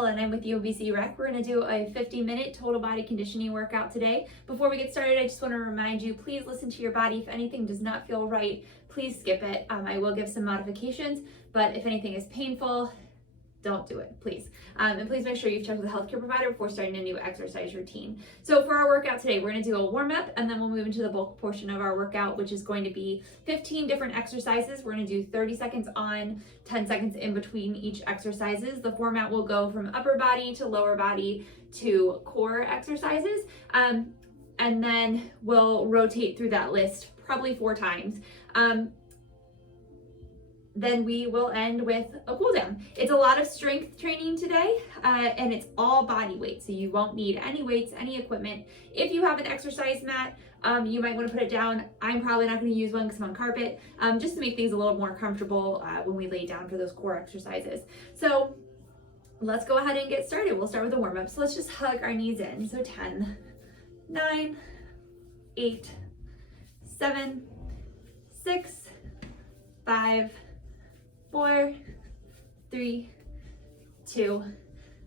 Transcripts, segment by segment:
Joella and I'm with TBC Rec. We're going to do a 50-minute total body conditioning workout today. Before we get started, I just want to remind you, please listen to your body. If anything does not feel right, please skip it. I will give some modifications, but if anything is painful, don't do it, please. And please make sure you've checked with a healthcare provider before starting a new exercise routine. So for our workout today, we're gonna do a warm up and then we'll move into the bulk portion of our workout, which is going to be 15 different exercises. We're gonna do 30 seconds on, 10 seconds in between each exercises. The format will go from upper body to lower body to core exercises. And then we'll rotate through that list probably 4 times. Then we will end with a cool down. It's a lot of strength training today, and it's all body weight, so you won't need any weights, any equipment. If you have an exercise mat, you might want to put it down. I'm probably not going to use one because I'm on carpet, just to make things a little more comfortable when we lay down for those core exercises. So let's go ahead and get started. We'll start with the warm-up. So let's just hug our knees in. So 10, 9, 8, 7, 6, 5, 4, 3, 2,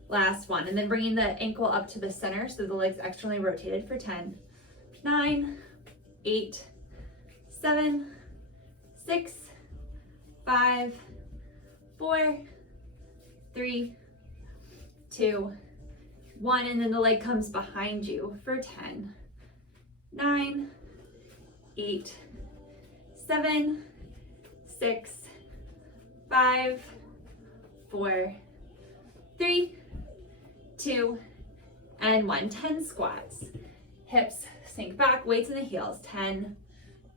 last one. And then bringing the ankle up to the center so the legs externally rotated for 10, 9, 8, 7, 6, 5, 4, 3, 2, 1. And then the leg comes behind you for 10, 9, 8, 7, 6, 5, 4, 3, 2, and 1. 10 squats. Hips sink back, weights in the heels. 10,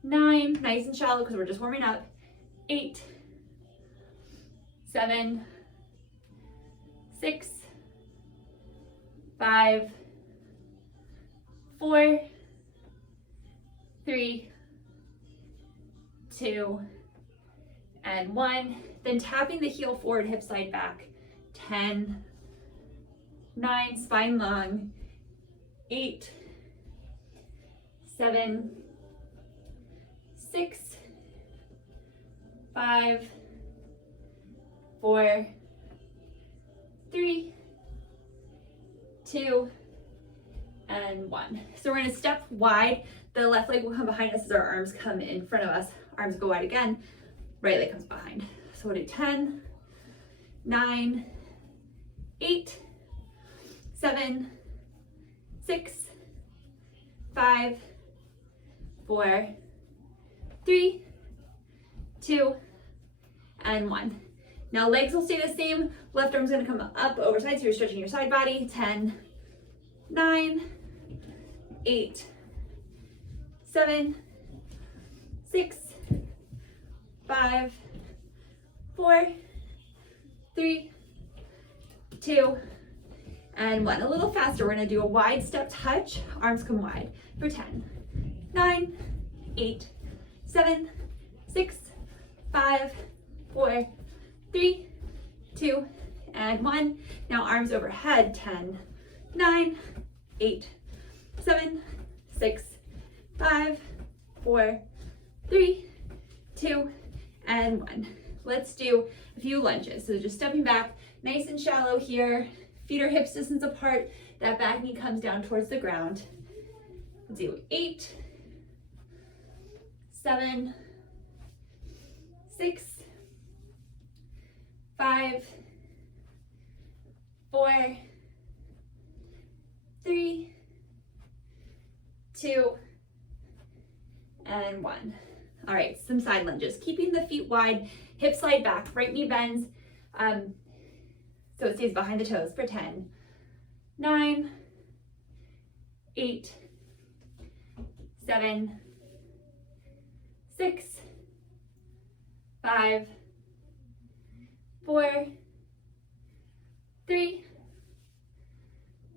9, nice and shallow because we're just warming up. 8, 7, 6, 5, 4, 3, 2, and 1. Then tapping the heel forward, hip slide back. 10, 9, spine long. 8, 7, 6, 5, 4, 3, 2, and 1. So we're gonna step wide. The left leg will come behind us as our arms come in front of us. Arms go wide again. Right leg comes behind. So we'll do 10, 9, 8, 7, 6, 5, 4, 3, 2, and 1. Now legs will stay the same. Left arm's gonna come up over side, so you're stretching your side body. 10, 9, 8, 7, 6, 5, 4, 3, 2, and 1. A little faster. We're going to do a wide step touch. Arms come wide for 10, 9, 8, 7, 6, 5, 4, 3, 2, and 1. Now arms overhead. 10, 9, 8, 7, 6, 5, 4, 3, 2, and 1. Let's do a few lunges. So just stepping back, nice and shallow here. Feet are hips distance apart. That back knee comes down towards the ground. We'll do 8, 7, 6, 5, 4, 3, 2, and 1. All right, some side lunges. Keeping the feet wide, hip slide back, right knee bends, so it stays behind the toes for 10, 9, 8, 7, 6, 5, 4, 3,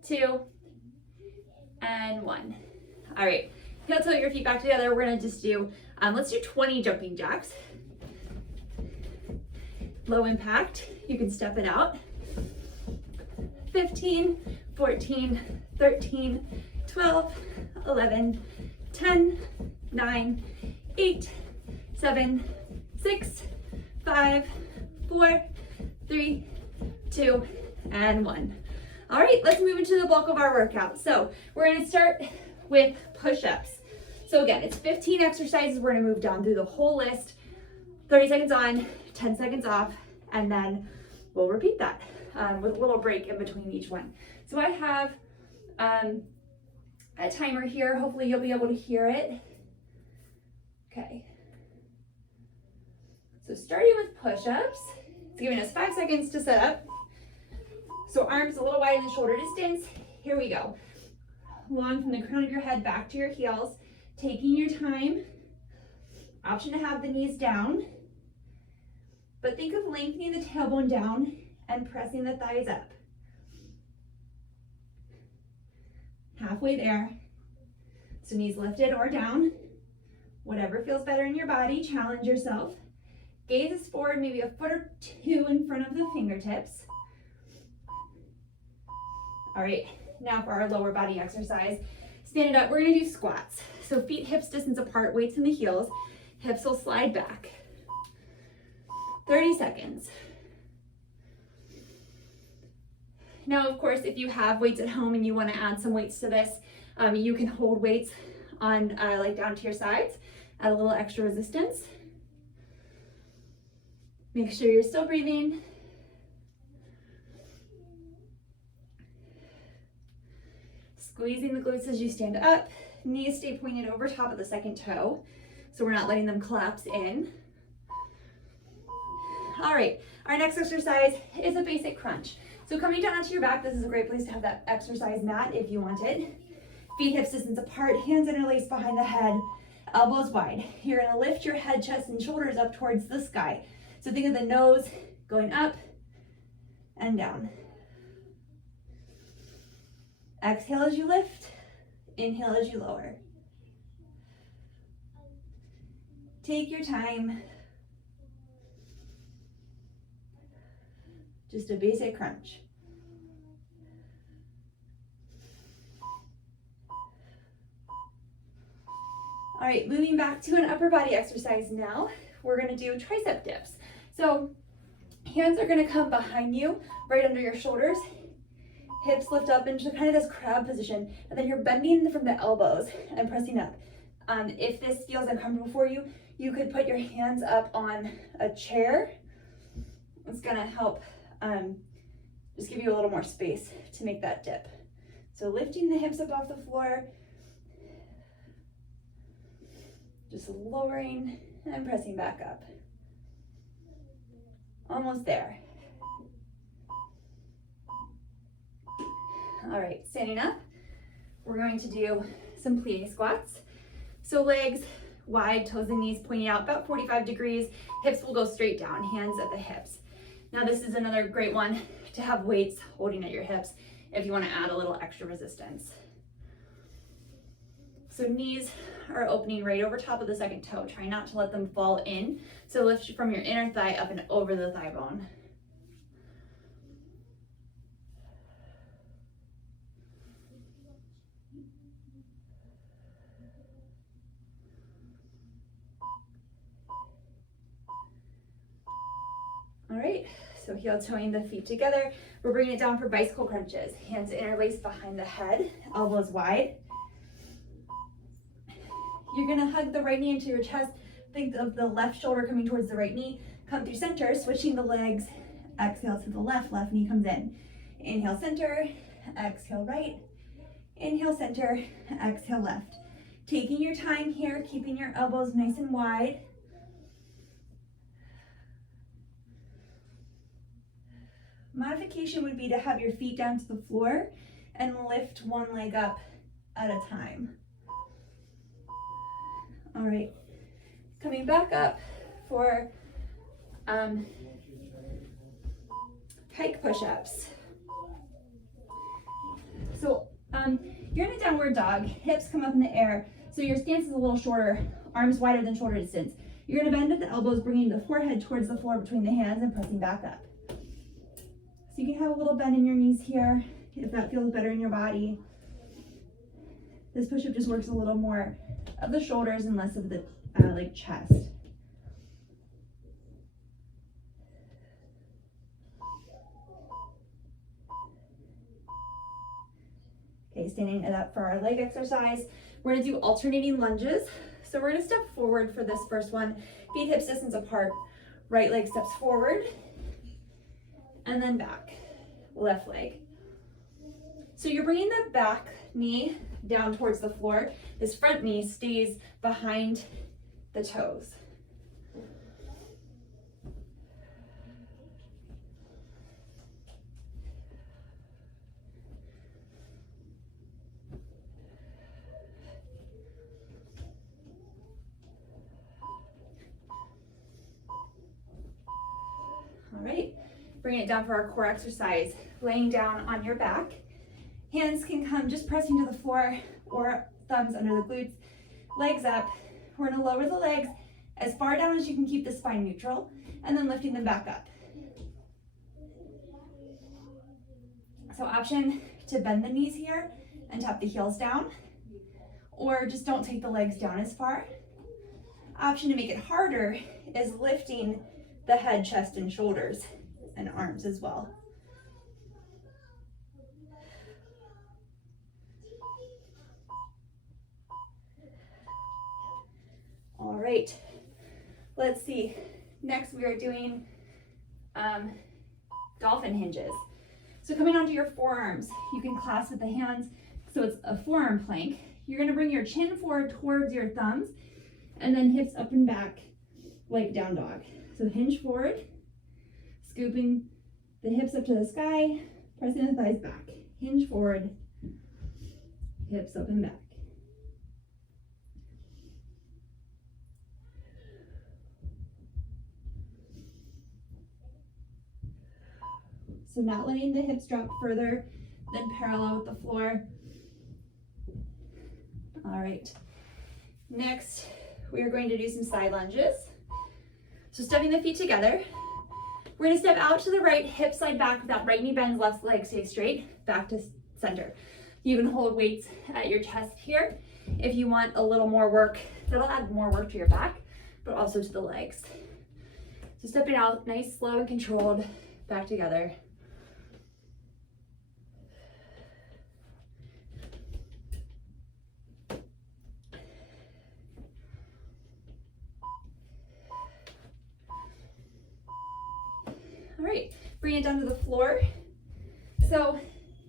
2, and 1. All right, heel toe your feet back together. We're gonna just do, let's do 20 jumping jacks. Low impact, you can step it out. 15, 14, 13, 12, 11, 10, 9, 8, 7, 6, 5, 4, 3, 2, and 1. All right, let's move into the bulk of our workout. So we're gonna start with push-ups. So again, it's 15 exercises. We're gonna move down through the whole list, 30 seconds on, 10 seconds off, and then we'll repeat that with a little break in between each one. So I have a timer here. Hopefully you'll be able to hear it. Okay. So starting with push-ups, it's giving us 5 seconds to set up. So arms a little wider than shoulder distance. Here we go. Long from the crown of your head back to your heels, taking your time. Option to have the knees down, but think of lengthening the tailbone down and pressing the thighs up. Halfway there. So knees lifted or down, whatever feels better in your body. Challenge yourself. Gaze is forward, maybe a foot or 2 in front of the fingertips. All right, now for our lower body exercise. Stand it up, we're gonna do squats. So feet hips distance apart, weights in the heels. Hips will slide back. 30 seconds. Now, of course, if you have weights at home and you wanna add some weights to this, you can hold weights on like down to your sides, add a little extra resistance. Make sure you're still breathing. Squeezing the glutes as you stand up. Knees stay pointed over top of the second toe, so we're not letting them collapse in. All right, our next exercise is a basic crunch. So coming down onto your back, this is a great place to have that exercise mat if you want it. Feet hips distance apart, hands interlaced behind the head, elbows wide. You're gonna lift your head, chest, and shoulders up towards the sky. So think of the nose going up and down. Exhale as you lift, inhale as you lower. Take your time. Just a basic crunch. All right, moving back to an upper body exercise now. We're gonna do tricep dips. So hands are gonna come behind you, right under your shoulders. Hips lift up into kind of this crab position, and then you're bending from the elbows and pressing up. If this feels uncomfortable for you, you could put your hands up on a chair. It's gonna help just give you a little more space to make that dip. So lifting the hips up off the floor, just lowering and pressing back up. Almost there. All right, standing up, we're going to do some plie squats. So legs wide, toes and knees pointing out about 45 degrees. Hips will go straight down, hands at the hips. Now this is another great one to have weights holding at your hips if you want to add a little extra resistance. So knees are opening right over top of the second toe. Try not to let them fall in. So lift from your inner thigh up and over the thigh bone. All right, so heel toeing the feet together. We're bringing it down for bicycle crunches. Hands interlaced behind the head, elbows wide. You're gonna hug the right knee into your chest. Think of the left shoulder coming towards the right knee. Come through center, switching the legs. Exhale to the left, left knee comes in. Inhale center, exhale right. Inhale center, exhale left. Taking your time here, keeping your elbows nice and wide. Modification would be to have your feet down to the floor and lift one leg up at a time. All right, coming back up for pike push-ups. So you're in a downward dog, hips come up in the air, so your stance is a little shorter, arms wider than shoulder distance. You're gonna bend at the elbows, bringing the forehead towards the floor between the hands and pressing back up. So you can have a little bend in your knees here if that feels better in your body. This push-up just works a little more of the shoulders and less of the like chest. Okay, standing it up for our leg exercise. We're gonna do alternating lunges. So we're gonna step forward for this first one. Feet hips distance apart. Right leg steps forward and then back. Left leg. So you're bringing the back knee down towards the floor. This front knee stays behind the toes. All right, bring it down for our core exercise. Laying down on your back. Hands can come just pressing to the floor or thumbs under the glutes. Legs up. We're gonna lower the legs as far down as you can keep the spine neutral and then lifting them back up. So option to bend the knees here and tap the heels down, or just don't take the legs down as far. Option to make it harder is lifting the head, chest, and shoulders and arms as well. All right, let's see. Next we are doing dolphin hinges. So coming onto your forearms, you can clasp with the hands. So it's a forearm plank. You're gonna bring your chin forward towards your thumbs and then hips up and back like down dog. So hinge forward, scooping the hips up to the sky, pressing the thighs back. Hinge forward, hips up and back. So not letting the hips drop further than parallel with the floor. All right, next we are going to do some side lunges. So stepping the feet together, we're gonna step out to the right, hip slide back, that right knee bends, left leg stays straight, back to center. You can hold weights at your chest here. If you want a little more work, that'll add more work to your back, but also to the legs. So stepping out, nice, slow and controlled, back together. All right, bring it down to the floor. So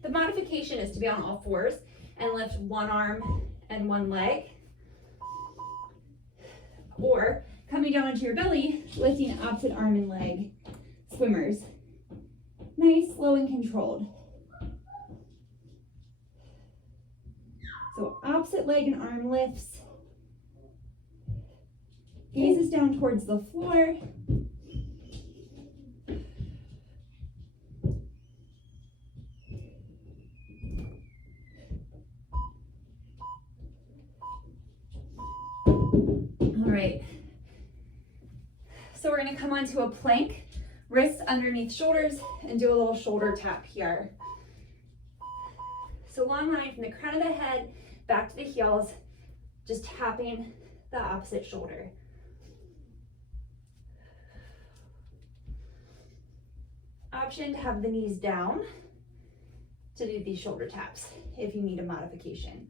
the modification is to be on all fours and lift one arm and one leg. Or coming down onto your belly, lifting opposite arm and leg, swimmers. Nice, slow and controlled. So opposite leg and arm lifts. Gazes down towards the floor. All right, so we're gonna come onto a plank, wrists underneath shoulders, and do a little shoulder tap here. So long line from the crown of the head back to the heels, just tapping the opposite shoulder. Option to have the knees down to do these shoulder taps if you need a modification.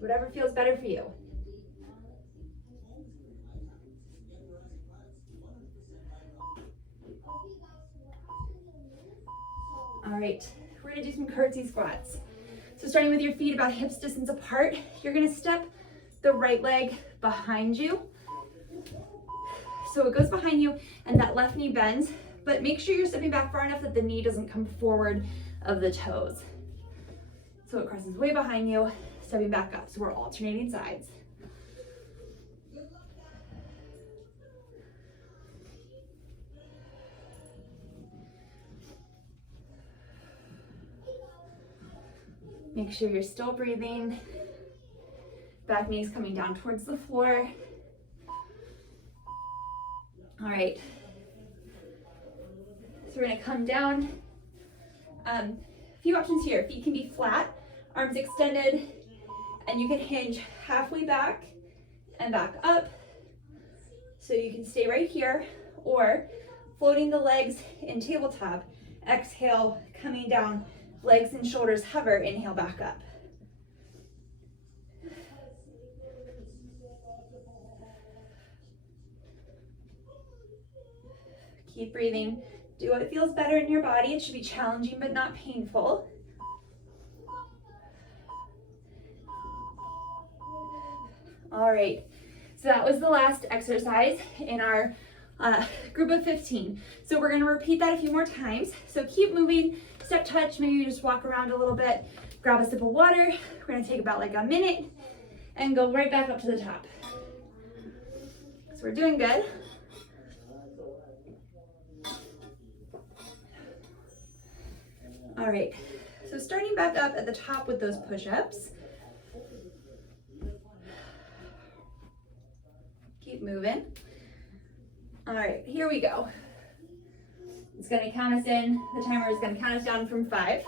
Whatever feels better for you. All right, we're gonna do some curtsy squats. So starting with your feet about hips distance apart, you're gonna step the right leg behind you. So it goes behind you and that left knee bends, but make sure you're stepping back far enough that the knee doesn't come forward of the toes. So it crosses way behind you, stepping back up. So we're alternating sides. Make sure you're still breathing. Back knees coming down towards the floor. All right. So we're gonna come down. A few options here. Feet can be flat, arms extended, and you can hinge halfway back and back up. So you can stay right here, or floating the legs in tabletop. Exhale, coming down Legs and shoulders hover, inhale back up. Keep breathing. Do what feels better in your body. It should be challenging but not painful. All right, so that was the last exercise in our group of 15. So we're gonna repeat that a few more times. So keep moving, step touch, maybe you just walk around a little bit, grab a sip of water. We're gonna take about like a minute and go right back up to the top. So we're doing good. All right, so starting back up at the top with those push-ups. Keep moving. All right, here we go. It's gonna count us in, the timer is gonna count us down from 5.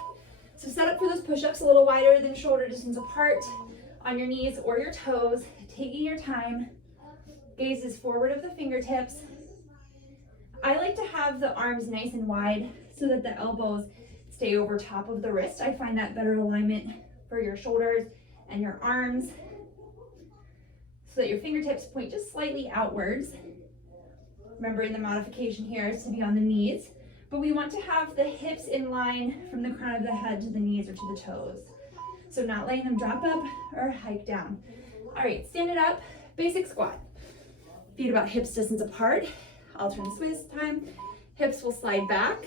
So set up for those push-ups a little wider than shoulder distance apart on your knees or your toes, taking your time. Gaze is forward of the fingertips. I like to have the arms nice and wide so that the elbows stay over top of the wrist. I find that better alignment for your shoulders and your arms so that your fingertips point just slightly outwards. Remembering the modification here is to be on the knees, but we want to have the hips in line from the crown of the head to the knees or to the toes. So not letting them drop up or hike down. All right, stand it up, basic squat. Feet about hips distance apart. Alternate twist time. Hips will slide back.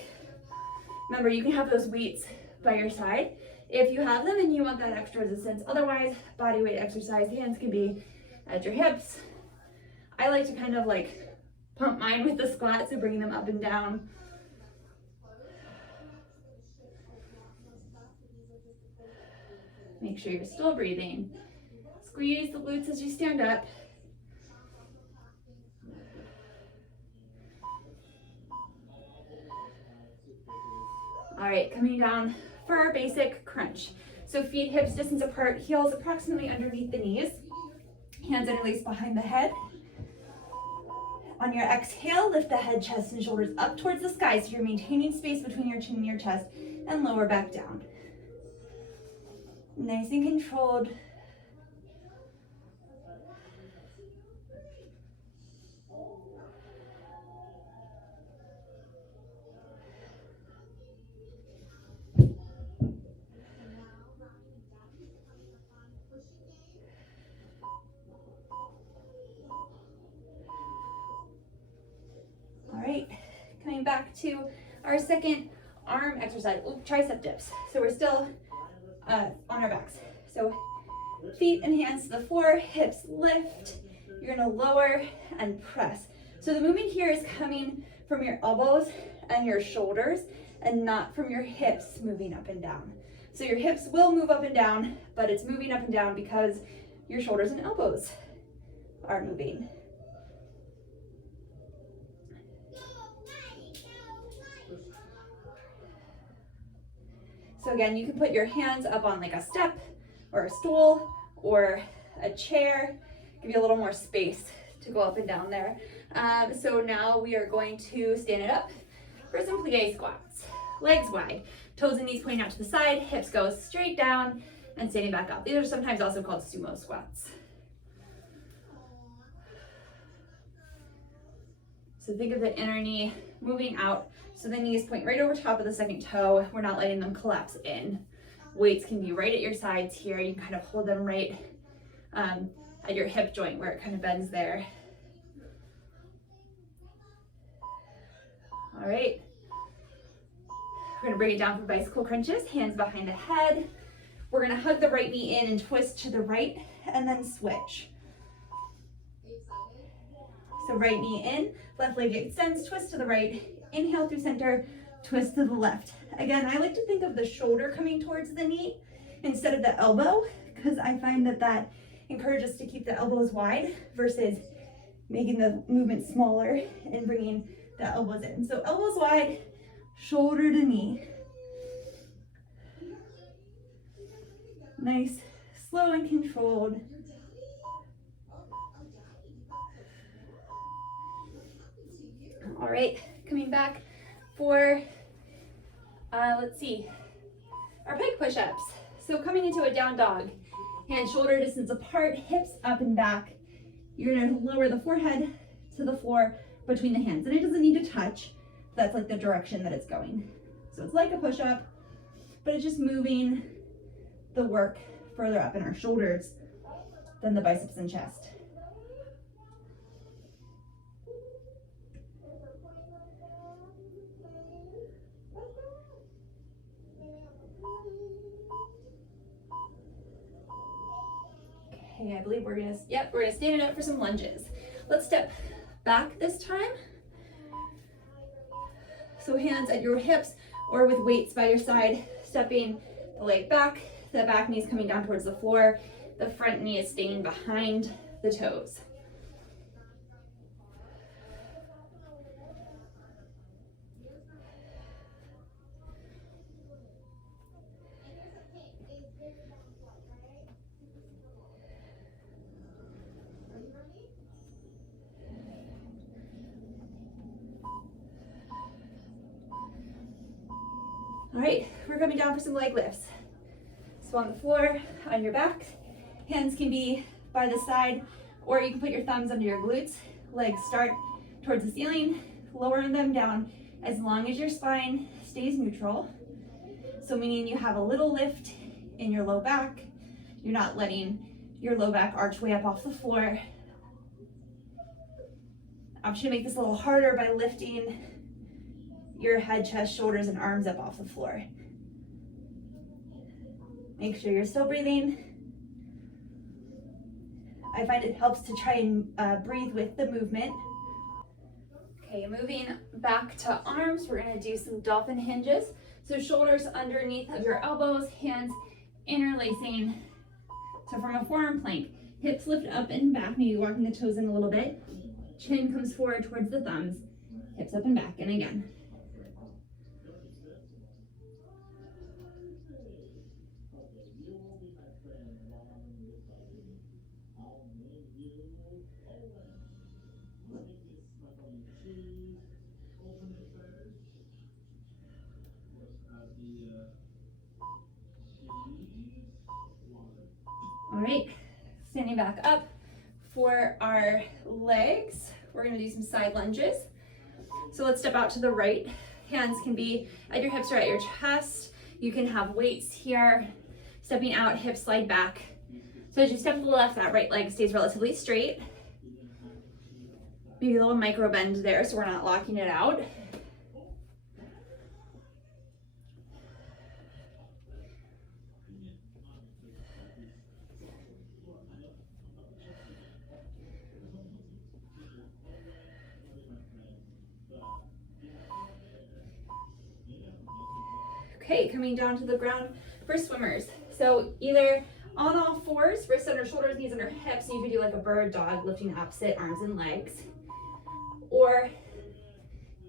Remember, you can have those weights by your side if you have them and you want that extra resistance. Otherwise, body weight exercise, hands can be at your hips. I like to kind of like pump mine with the squat, so bringing them up and down. Make sure you're still breathing. Squeeze the glutes as you stand up. All right, coming down for our basic crunch. So feet hips distance apart, heels approximately underneath the knees. Hands interlaced behind the head. On your exhale, lift the head, chest, and shoulders up towards the sky so you're maintaining space between your chin and your chest, and lower back down. Nice and controlled. All right, coming back to our second arm exercise, tricep dips. So we're still on our backs. So feet and hands to the floor, hips lift. You're gonna lower and press. So the movement here is coming from your elbows and your shoulders and not from your hips moving up and down. So your hips will move up and down, but it's moving up and down because your shoulders and elbows are moving. So again, you can put your hands up on like a step or a stool or a chair, give you a little more space to go up and down there. So now we are going to stand it up for some plie squats. Legs wide, toes and knees pointing out to the side, hips go straight down and standing back up. These are sometimes also called sumo squats. So think of the inner knee moving out so the knees point right over top of the second toe. We're not letting them collapse in. Weights can be right at your sides here. You can kind of hold them right at your hip joint where it kind of bends there. All right. We're gonna bring it down for bicycle crunches, hands behind the head. We're gonna hug the right knee in and twist to the right and then switch. So right knee in, left leg extends, twist to the right, inhale through center, twist to the left. Again, I like to think of the shoulder coming towards the knee instead of the elbow, because I find that that encourages to keep the elbows wide versus making the movement smaller and bringing the elbows in. So elbows wide, shoulder to knee. Nice, slow and controlled. All right, coming back for, let's see, our pike push-ups. So coming into a down dog, hands shoulder distance apart, hips up and back. You're gonna lower the forehead to the floor between the hands, and it doesn't need to touch. That's like the direction that it's going. So it's like a push-up, but it's just moving the work further up in our shoulders than the biceps and chest. Okay, I believe we're gonna stand it up for some lunges. Let's step back this time. So hands at your hips or with weights by your side, stepping the leg back, the back knee is coming down towards the floor, the front knee is staying behind the toes. All right, we're coming down for some leg lifts. So on the floor, on your back, hands can be by the side, or you can put your thumbs under your glutes. Legs start towards the ceiling, lower them down as long as your spine stays neutral. So meaning you have a little lift in your low back. You're not letting your low back arch way up off the floor. Option to make this a little harder by lifting your head, chest, shoulders, and arms up off the floor. Make sure you're still breathing. I find it helps to try and breathe with the movement. Okay, moving back to arms, we're gonna do some dolphin hinges. So shoulders underneath of your elbows, hands interlacing. So from a forearm plank, hips lift up and back, maybe walking the toes in a little bit. Chin comes forward towards the thumbs, hips up and back, and again. All right, standing back up for our legs. We're gonna do some side lunges. So let's step out to the right. Hands can be at your hips or at your chest. You can have weights here. Stepping out, hips slide back. So as you step to the left, that right leg stays relatively straight. Maybe a little micro bend there so we're not locking it out. Okay, coming down to the ground for swimmers. So either on all fours, wrists under shoulders, knees under hips, and you can do like a bird dog, lifting opposite arms and legs. Or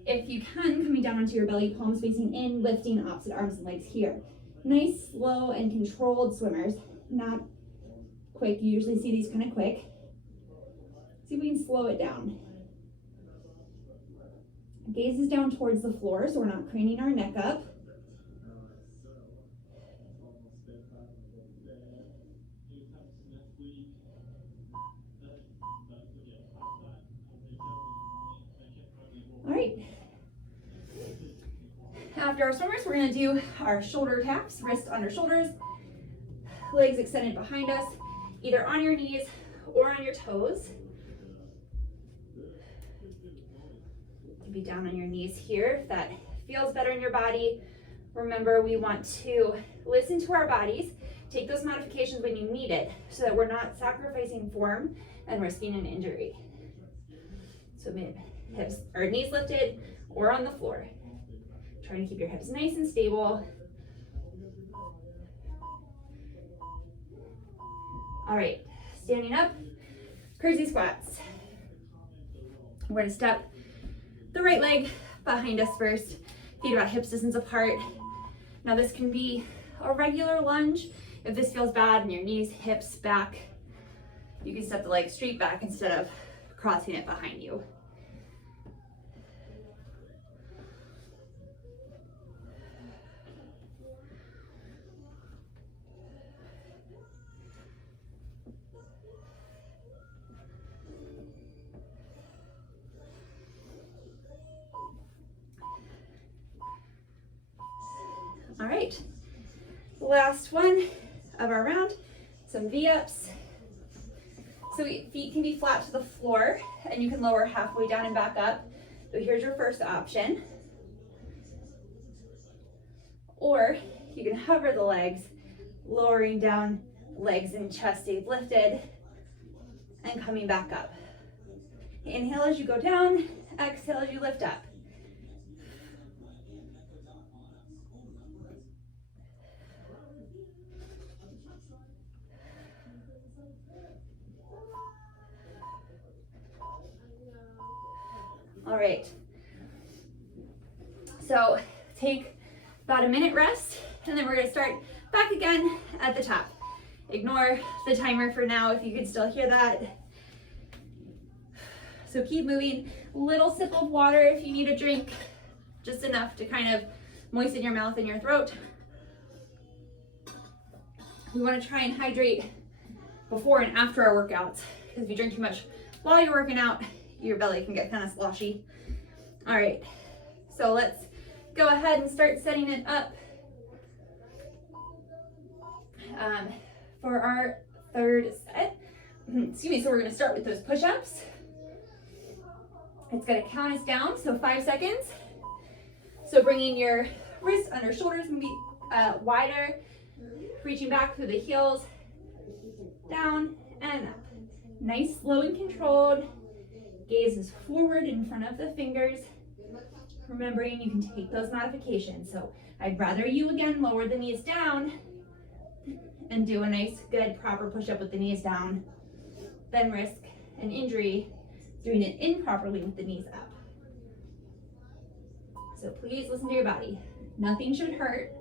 if you can, coming down onto your belly, palms facing in, lifting opposite arms and legs here. Nice, slow, and controlled swimmers, not quick. You usually see these kind of quick. See if we can slow it down. Gaze is down towards the floor, so we're not craning our neck up. All right. After our swimmers, we're gonna do our shoulder taps, wrists under shoulders, legs extended behind us, either on your knees or on your toes. You can be down on your knees here if that feels better in your body. Remember, we want to listen to our bodies, take those modifications when you need it, so that we're not sacrificing form and risking an injury. So hips or knees lifted or on the floor. Trying to keep your hips nice and stable. All right, standing up, crazy squats. We're gonna step the right leg behind us first, feet about hips distance apart. Now this can be a regular lunge. If this feels bad and your knees, hips back, you can step the leg straight back instead of crossing it behind you. Last one of our round, some V-ups. So feet can be flat to the floor and you can lower halfway down and back up. So here's your first option. Or you can hover the legs, lowering down, legs and chest stay lifted, and coming back up. Inhale as you go down, exhale as you lift up. All right. So take about a minute rest, and then we're gonna start back again at the top. Ignore the timer for now if you can still hear that. So keep moving. Little sip of water if you need a drink, just enough to kind of moisten your mouth and your throat. We want to try and hydrate before and after our workouts, because if you drink too much while you're working out, your belly can get kind of sloshy. All right, so let's go ahead and start setting it up for our third set. Excuse me, so we're going to start with those push-ups. It's going to count us down, so 5 seconds. So bringing your wrists under shoulders and be wider, reaching back through the heels, down and up. Nice, slow and controlled. Gaze is forward in front of the fingers. Remembering you can take those modifications. So I'd rather you again lower the knees down and do a nice, good, proper push-up with the knees down than risk an injury doing it improperly with the knees up. So please listen to your body. Nothing should hurt,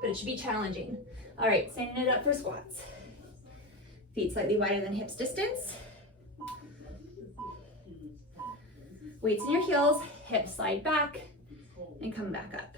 but it should be challenging. All right, standing it up for squats. Feet slightly wider than hips distance. Weights in your heels, hips slide back and come back up.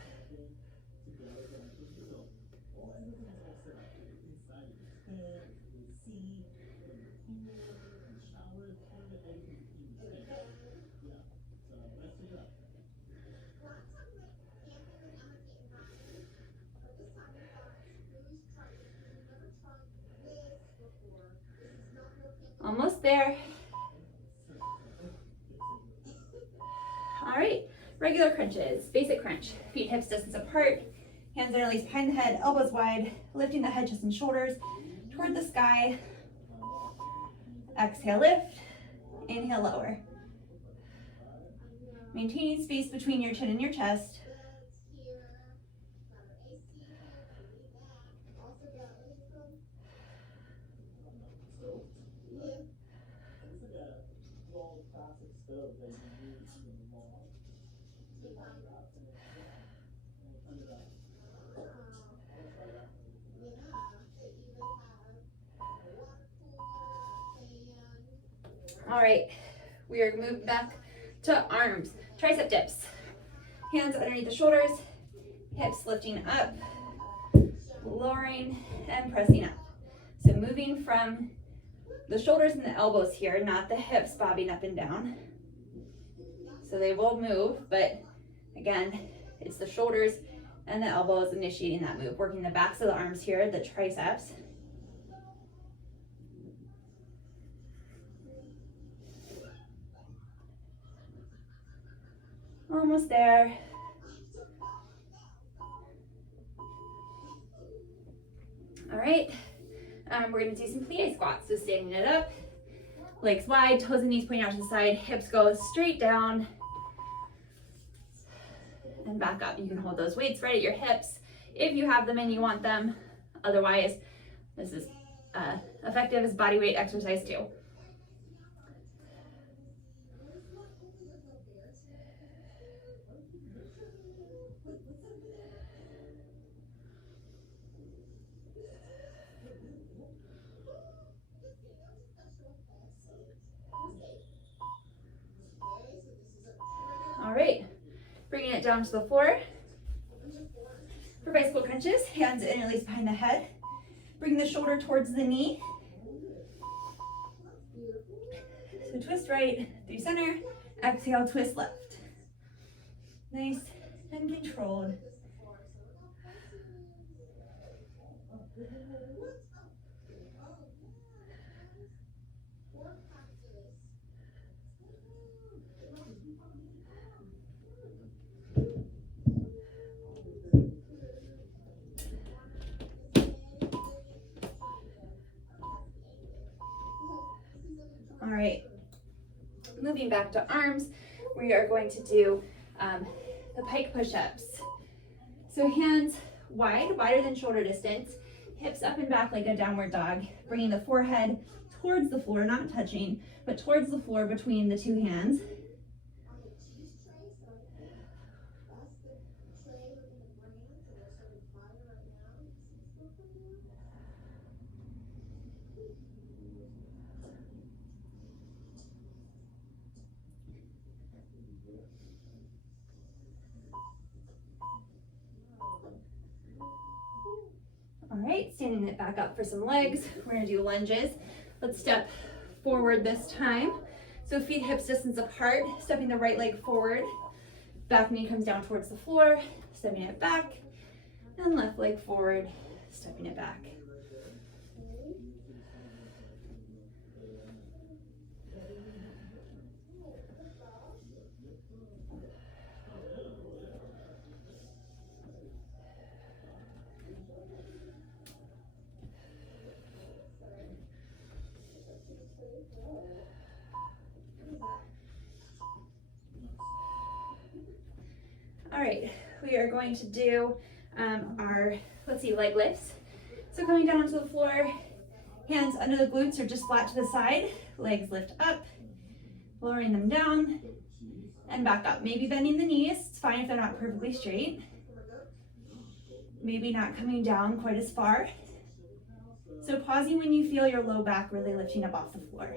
Almost there. All right, regular crunches, basic crunch. Feet hips distance apart, hands are released behind the head, elbows wide, lifting the head, chest, and shoulders toward the sky. Exhale, lift. Inhale, lower. Maintaining space between your chin and your chest. All right, we are moving back to arms, tricep dips. Hands underneath the shoulders, hips lifting up, lowering and pressing up. So moving from the shoulders and the elbows here, not the hips bobbing up and down. So they will move, but again, it's the shoulders and the elbows initiating that move, working the backs of the arms here, the triceps. Almost there. All right, we're gonna do some plie squats. So standing it up, legs wide, toes and knees pointing out to the side, hips go straight down and back up. You can hold those weights right at your hips if you have them and you want them. Otherwise, this is effective as body weight exercise too. All right, bringing it down to the floor. For bicycle crunches, hands in and release behind the head. Bring the shoulder towards the knee. So twist right through center, exhale, twist left. Nice and controlled. All right, moving back to arms, we are going to do the pike push-ups. So hands wide, wider than shoulder distance, hips up and back like a downward dog, bringing the forehead towards the floor, not touching, but towards the floor between the two hands. All right, standing it back up for some legs. We're gonna do lunges. Let's step forward this time. So feet hips distance apart, stepping the right leg forward. Back knee comes down towards the floor, stepping it back, and left leg forward, stepping it back. All right, we are going to do our, leg lifts. So coming down onto the floor, hands under the glutes or just flat to the side, legs lift up, lowering them down and back up. Maybe bending the knees, it's fine if they're not perfectly straight. Maybe not coming down quite as far. So pausing when you feel your low back really lifting up off the floor.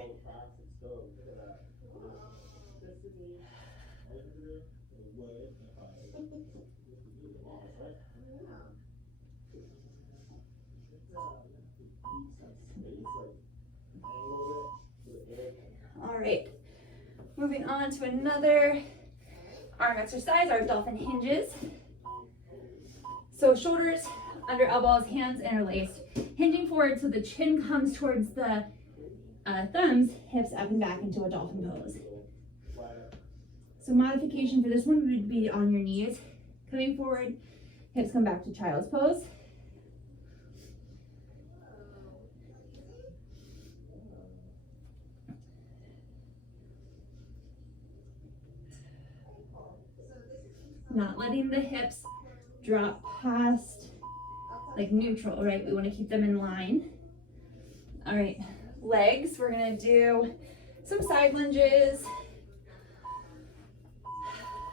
All right, moving on to another arm exercise, our dolphin hinges. So shoulders under elbows, hands interlaced, hinging forward so the chin comes towards the thumbs, hips up and back into a dolphin pose. So modification for this one would be on your knees, coming forward, hips come back to child's pose. Not letting the hips drop past like neutral, right? We want to keep them in line. All right, legs, we're gonna do some side lunges.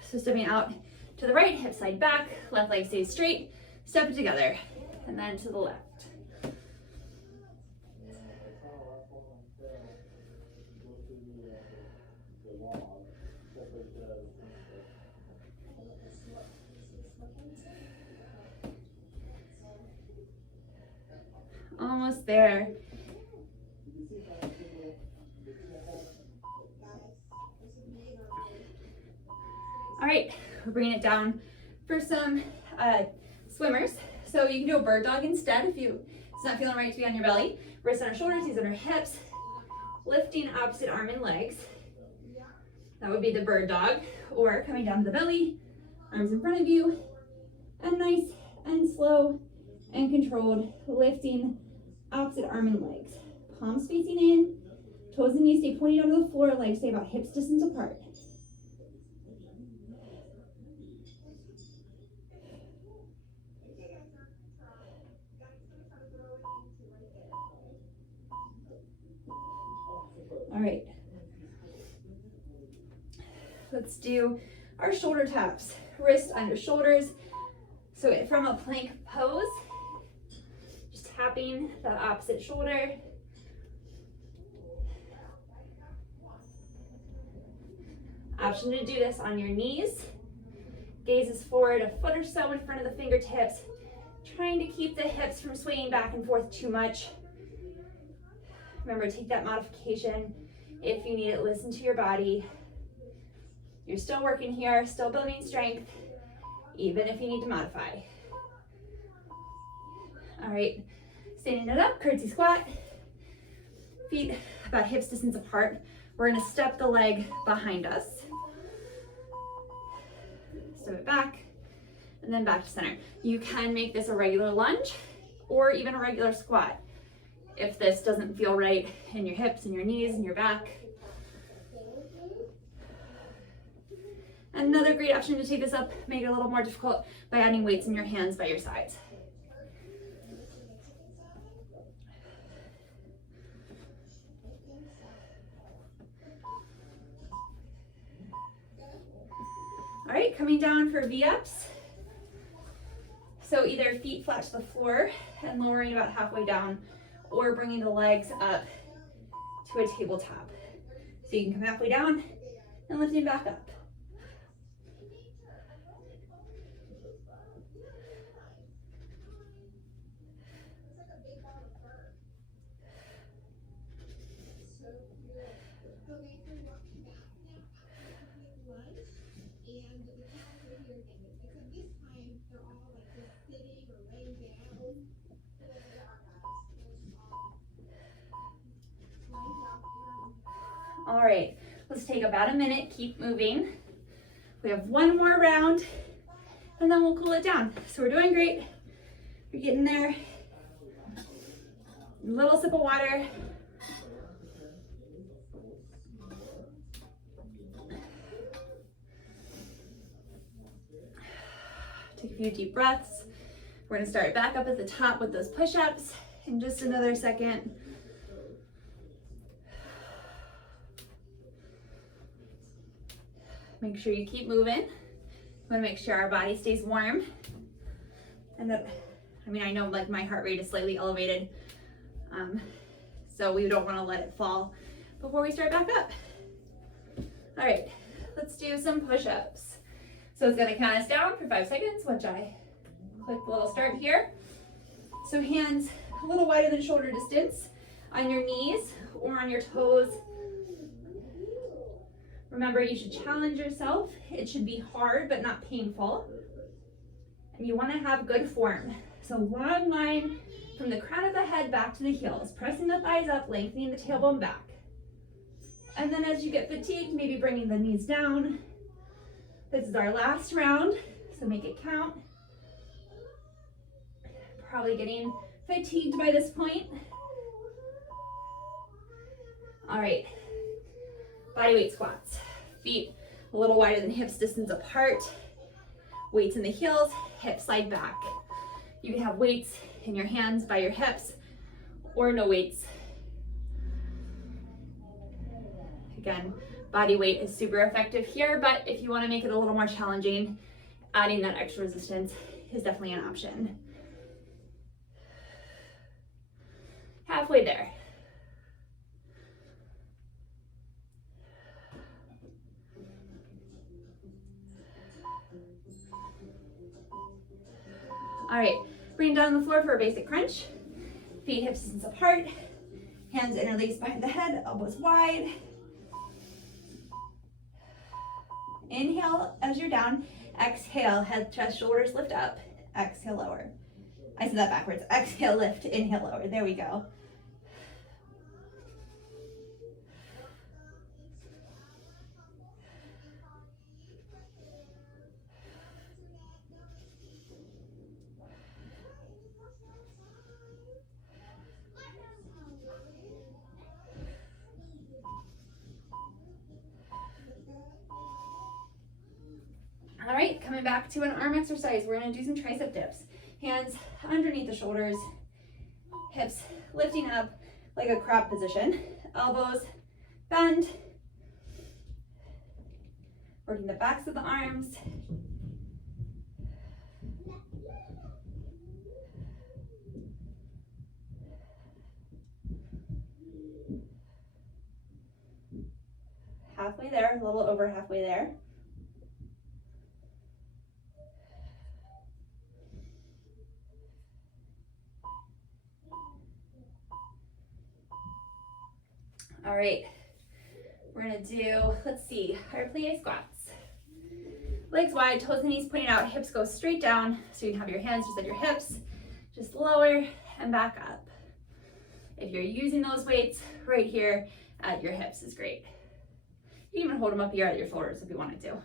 So stepping out to the right, hip side back, left leg stays straight, step it together, and then to the left. Almost there. All right, we're bringing it down for some swimmers. So you can do a bird dog instead if it's not feeling right to be on your belly. Wrists on our shoulders, knees on our hips, lifting opposite arm and legs. That would be the bird dog, or coming down to the belly, arms in front of you, and nice and slow and controlled, lifting opposite arm and legs. Palms facing in, toes and knees stay pointed onto the floor, legs stay about hips distance apart. All right, let's do our shoulder taps, wrists under shoulders. So from a plank pose, just tapping the opposite shoulder. Option to do this on your knees. Gaze is forward a foot or so in front of the fingertips, trying to keep the hips from swaying back and forth too much. Remember, take that modification if you need it. Listen to your body. You're still working here, still building strength, even if you need to modify. All right, standing it up, curtsy squat. Feet about hips distance apart. We're gonna step the leg behind us. Step it back, and then back to center. You can make this a regular lunge or even a regular squat. if this doesn't feel right in your hips and your knees and your back. Another great option to take this up, make it a little more difficult, by adding weights in your hands by your sides. All right, coming down for V-ups. So either feet flat to the floor and lowering about halfway down, or bringing the legs up to a tabletop. So you can come halfway down and lifting back up. All right, let's take about a minute, keep moving. We have one more round and then we'll cool it down. So we're doing great. We're getting there. A little sip of water. Take a few deep breaths. We're gonna start back up at the top with those push-ups in just another second. Make sure you keep moving. We want to make sure our body stays warm. And that, I know like my heart rate is slightly elevated. So we don't want to let it fall before we start back up. All right, let's do some push-ups. So it's gonna count us down for 5 seconds, which I click the little start here. So hands a little wider than shoulder distance on your knees or on your toes. Remember, you should challenge yourself. It should be hard, but not painful. And you want to have good form. So long line from the crown of the head back to the heels, pressing the thighs up, lengthening the tailbone back. And then as you get fatigued, maybe bringing the knees down. This is our last round, so make it count. Probably getting fatigued by this point. All right. Body weight squats. Feet a little wider than hips distance apart. Weights in the heels, hips slide back. You can have weights in your hands by your hips or no weights. Again, body weight is super effective here, but if you want to make it a little more challenging, adding that extra resistance is definitely an option. Halfway there. All right, bring down on the floor for a basic crunch. Feet hips distance apart, hands interlaced behind the head, elbows wide. Inhale as you're down, exhale, head, chest, shoulders lift up, exhale, lower. I said that backwards. Exhale, lift, inhale, lower. There we go. All right, coming back to an arm exercise. We're gonna do some tricep dips. Hands underneath the shoulders, hips lifting up like a crab position, elbows bend, working the backs of the arms. Halfway there, a little over halfway there. All right, we're gonna do, let's see, our plie squats. Legs wide, toes and knees pointing out, hips go straight down, so you can have your hands just at your hips, just lower and back up. If you're using those weights right here at your hips is great. You can even hold them up here at your shoulders if you wanted to.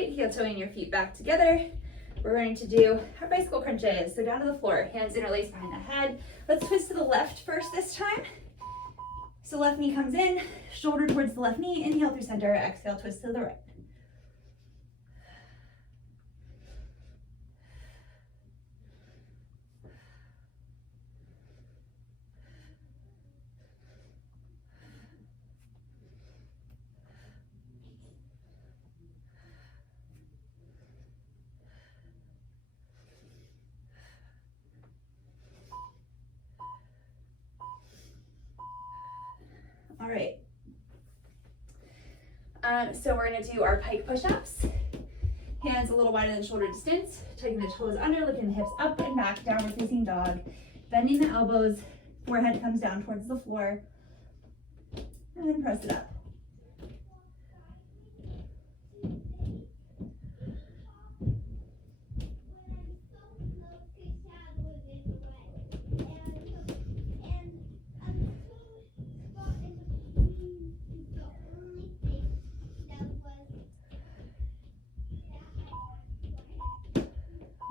right, heel toeing your feet back together. We're going to do our bicycle crunches. So down to the floor, hands interlaced behind the head. Let's twist to the left first this time. So left knee comes in, shoulder towards the left knee, inhale through center, exhale, twist to the right. All right. So we're gonna do our pike push-ups. Hands a little wider than shoulder distance, tucking the toes under, lifting the hips up and back, downward facing dog, bending the elbows, forehead comes down towards the floor, and then press it up.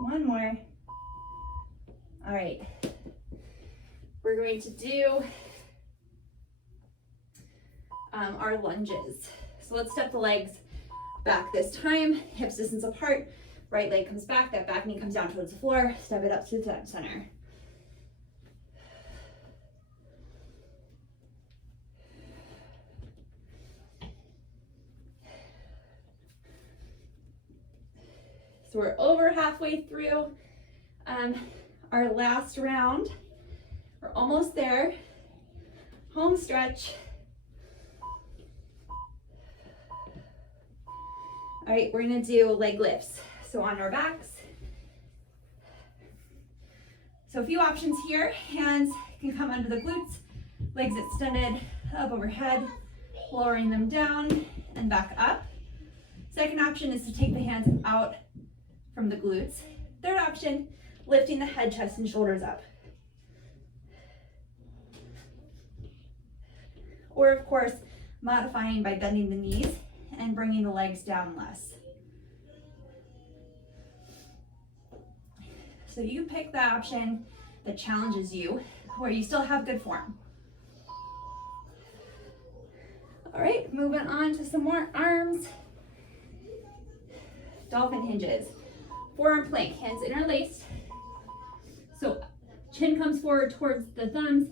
One more. All right. We're going to do our lunges. So let's step the legs back this time, hips distance apart, right leg comes back, that back knee comes down towards the floor, step it up to the center. So we're over halfway through our last round. We're almost there. Home stretch. All right, we're gonna do leg lifts. So on our backs. So a few options here. Hands can come under the glutes, legs extended up overhead, lowering them down and back up. Second option is to take the hands out from the glutes. Third option, lifting the head, chest, and shoulders up. Or of course, modifying by bending the knees and bringing the legs down less. So you pick the option that challenges you, where you still have good form. All right, moving on to some more arms. Dolphin hinges. Forearm plank, hands interlaced. So chin comes forward towards the thumbs,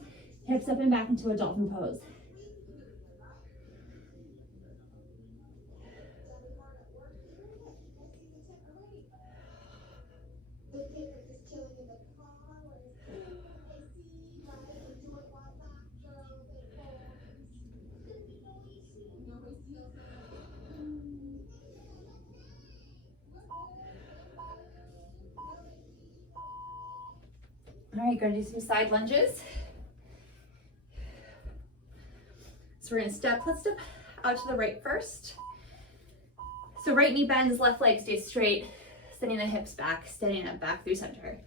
hips up and back into a dolphin pose. All right, gonna do some side lunges. So we're gonna let's step out to the right first. So right knee bends, left leg stays straight, sending the hips back, steadying up back through center.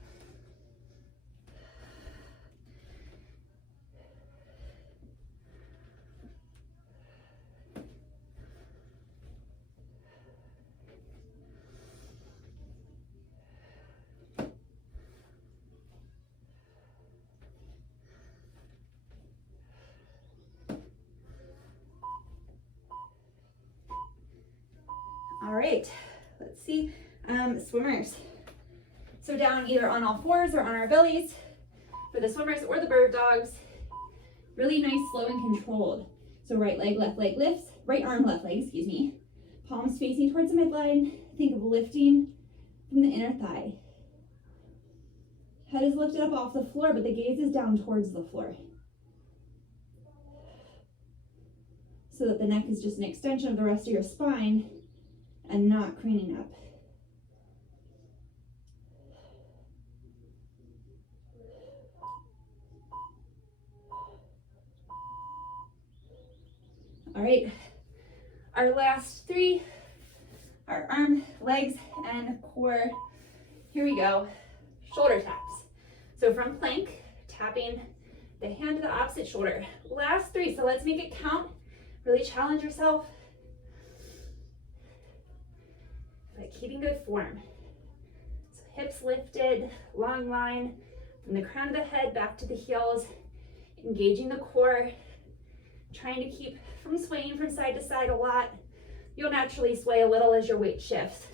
All right, let's see, swimmers. So down either on all fours or on our bellies for the swimmers or the bird dogs. Really nice, slow and controlled. So right leg, left leg lifts, right arm, left leg, excuse me. Palms facing towards the midline. Think of lifting from the inner thigh. Head is lifted up off the floor, but the gaze is down towards the floor. So that the neck is just an extension of the rest of your spine and not craning up. All right, our last three are arm, legs, and core. Here we go, shoulder taps. So from plank, tapping the hand to the opposite shoulder. Last three, so let's make it count. Really challenge yourself. it, keeping good form. So hips lifted, long line from the crown of the head back to the heels, engaging the core, trying to keep from swaying from side to side a lot. You'll naturally sway a little as your weight shifts,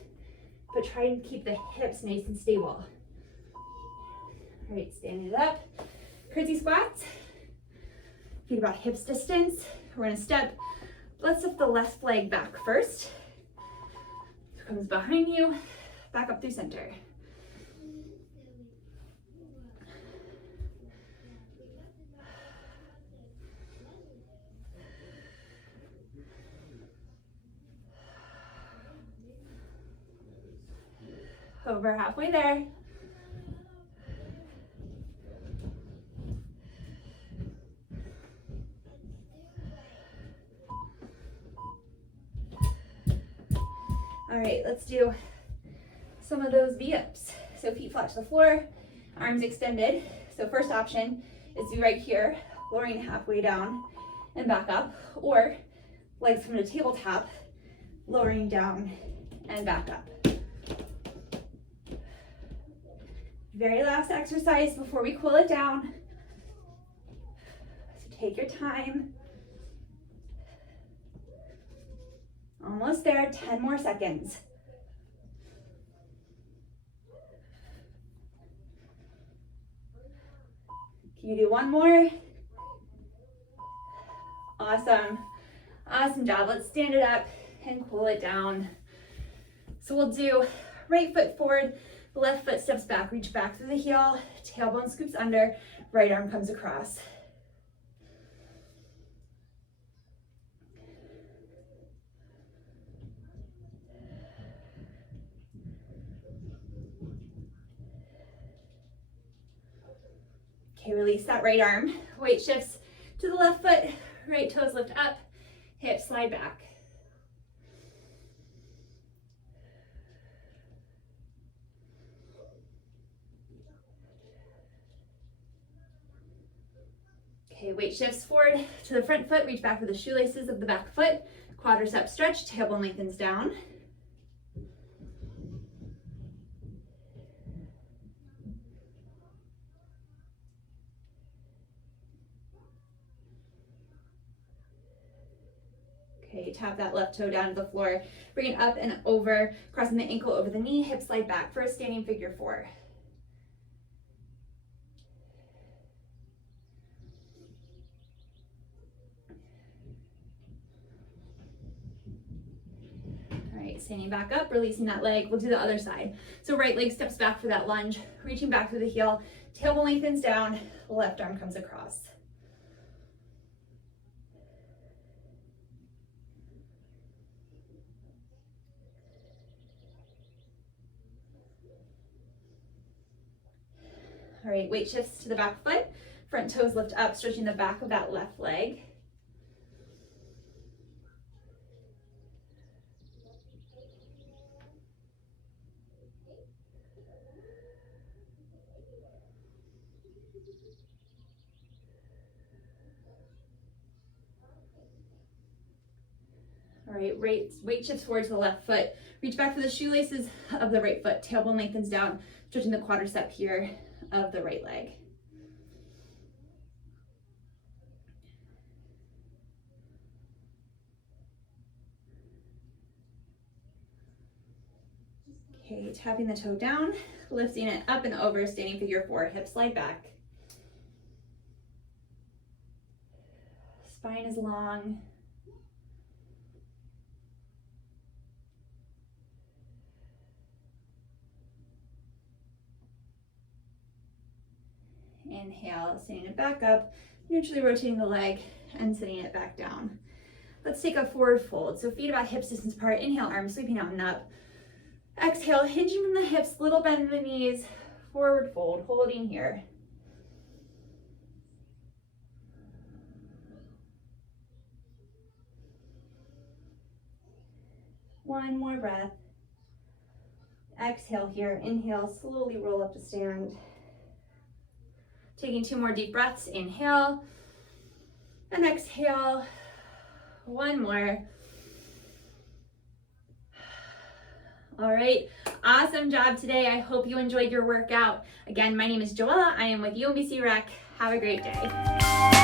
but try and keep the hips nice and stable. All right, standing it up, curtsy squats, feet about hips distance. We're gonna step, let's lift the left leg back first. Comes behind you, back up through center. Over halfway there. All right, let's do some of those V-ups. So feet flat to the floor, arms extended. So first option is to be right here, lowering halfway down and back up, or legs from the tabletop, lowering down and back up. Very last exercise before we cool it down. So take your time. Almost there, 10 more seconds. Can you do one more? Awesome. Awesome job. Let's stand it up and cool it down. So we'll do right foot forward, left foot steps back, reach back through the heel, tailbone scoops under, right arm comes across. Okay, release that right arm. Weight shifts to the left foot, right toes lift up, hips slide back. Okay, weight shifts forward to the front foot, reach back for the shoelaces of the back foot, quadricep stretch, tailbone lengthens down. Okay, tap that left toe down to the floor, bring it up and over, crossing the ankle over the knee, hips slide back for a standing figure four. All right, standing back up, releasing that leg. We'll do the other side. So right leg steps back for that lunge, reaching back through the heel, tailbone lengthens down, left arm comes across. All right, weight shifts to the back foot, front toes lift up, stretching the back of that left leg. All right, weight shifts forward to the left foot. Reach back for the shoelaces of the right foot. Tailbone lengthens down, stretching the quadricep here of the right leg. Okay, tapping the toe down, lifting it up and over, standing figure four, hips slide back. Spine is long. Inhale, sitting it back up, neutrally rotating the leg and sitting it back down. Let's take a forward fold. So feet about hips distance apart. Inhale, arms sweeping out and up. Exhale, hinging from the hips, little bend in the knees, forward fold, holding here. One more breath. Exhale here, inhale, slowly roll up to stand. Taking two more deep breaths, inhale and exhale. One more. All right, awesome job today. I hope you enjoyed your workout. Again, my name is Joella. I am with UMBC Rec. Have a great day.